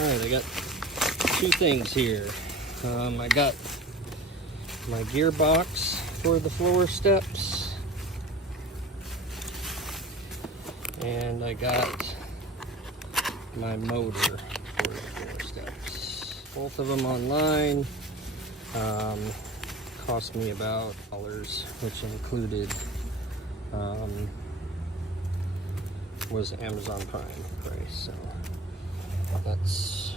Alright, I got two things here. I got my gearbox for the floor steps, and I got my motor for the floor steps. Both of them online. Cost me about $1, which included was Amazon Prime price. So that's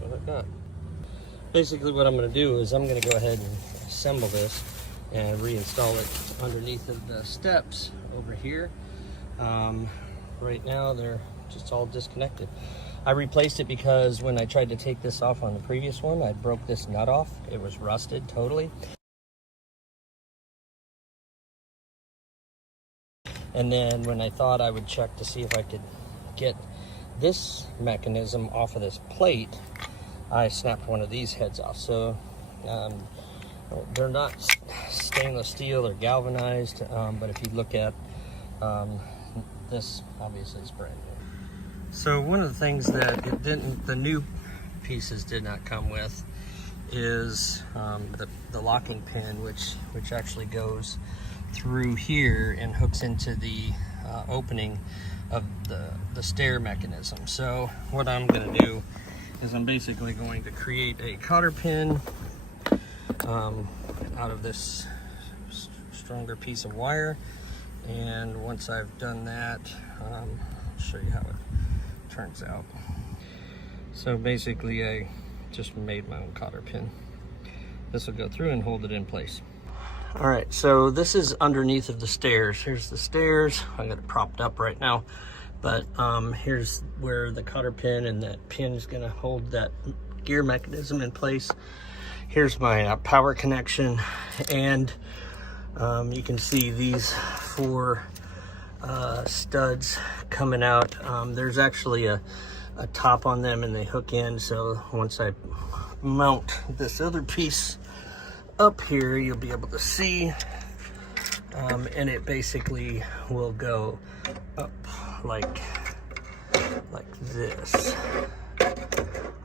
what I got. Basically what I'm going to do is I'm going to go ahead and assemble this and reinstall it underneath of the steps over here. Right now they're just all disconnected. I replaced it because when I tried to take this off on the previous one, I broke this nut off. It was rusted totally. And then when I thought I would check to see if I could get this mechanism off of this plate, I snapped one of these heads off. So they're not stainless steel or galvanized, but if you look at this, obviously it's brand new. So one of the things that the new pieces did not come with is the locking pin, which actually goes through here and hooks into the opening of the stair mechanism. So what I'm going to do is I'm basically going to create a cotter pin out of this stronger piece of wire, and once I've done that, I'll show you how it turns out. So basically I just made my own cotter pin. This will go through and hold it in place. All right, so this is underneath of the stairs. Here's the stairs. I got it propped up right now, but here's where the cotter pin and that pin is gonna hold that gear mechanism in place. Here's my power connection, and you can see these four studs coming out. There's actually a top on them and they hook in, so once I mount this other piece up here, you'll be able to see, and it basically will go up like this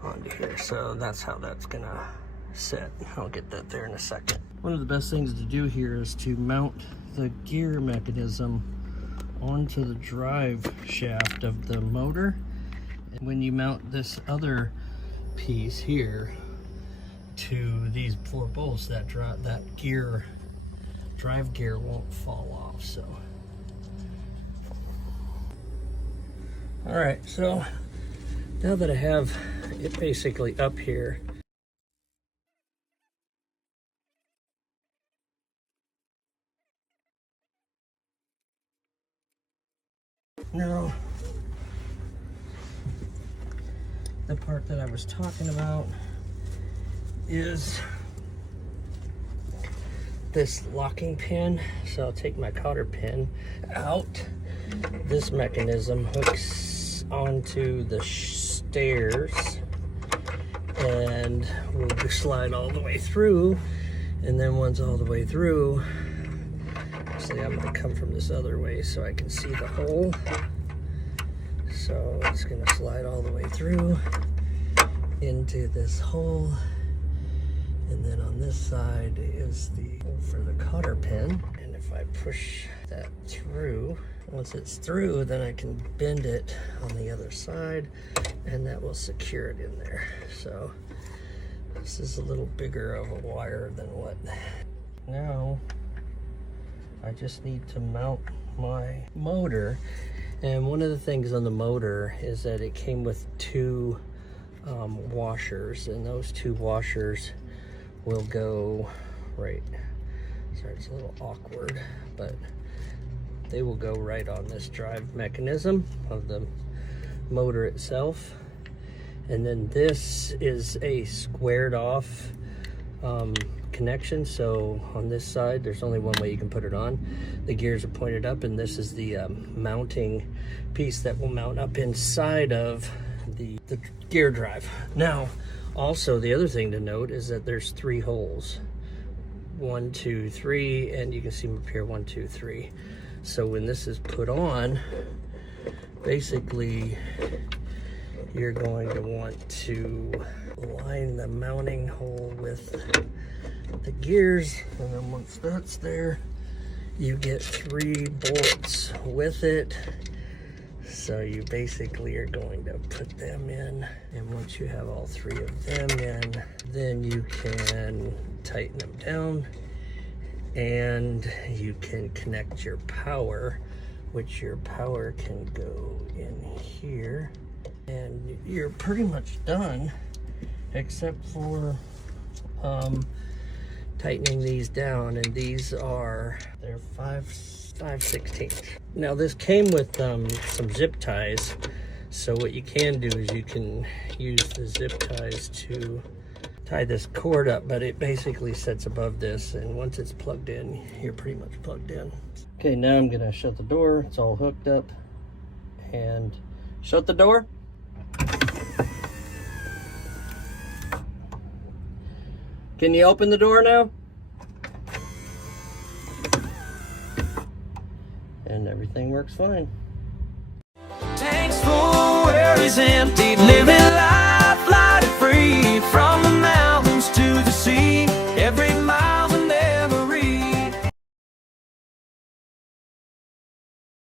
onto here. So that's how that's gonna sit. I'll get that there in a second. One of the best things to do here is to mount the gear mechanism onto the drive shaft of the motor. And when you mount this other piece here to these four bolts, that drive gear won't fall off. So all right, so now that I have it basically up here, now the part that I was talking about is this locking pin. So I'll take my cotter pin out. This mechanism hooks onto the stairs and will slide all the way through. And then once all the way through, actually I'm gonna come from this other way so I can see the hole. So it's gonna slide all the way through into this hole. And then on this side is the hole for the cotter pin. And if I push that through, once it's through, then I can bend it on the other side and that will secure it in there. So this is a little bigger of a wire than what. Now I just need to mount my motor. And one of the things on the motor is that it came with two washers, and those two washers will go right, sorry, it's a little awkward, but they will go right on this drive mechanism of the motor itself. And then this is a squared off connection. So on this side, there's only one way you can put it on. The gears are pointed up, and this is the mounting piece that will mount up inside of the gear drive. Now, also the other thing to note is that there's 3 holes. 1, 2, 3, and you can see them up here, 1, 2, 3. So when this is put on, basically you're going to want to line the mounting hole with the gears, and then once that's there, you get 3 bolts with it. So you basically are going to put them in, and once you have all 3 of them in, then you can tighten them down, and you can connect your power, which your power can go in here, and you're pretty much done, except for tightening these down, and these are, they're 5/16. Now this came with some zip ties, so what you can do is you can use the zip ties to tie this cord up, but it basically sits above this, and once it's plugged in, you're pretty much plugged in. Okay, now I'm gonna shut the door. It's all hooked up, and shut the door. Can you open the door now? And everything works fine. Thanks for worries empty living life.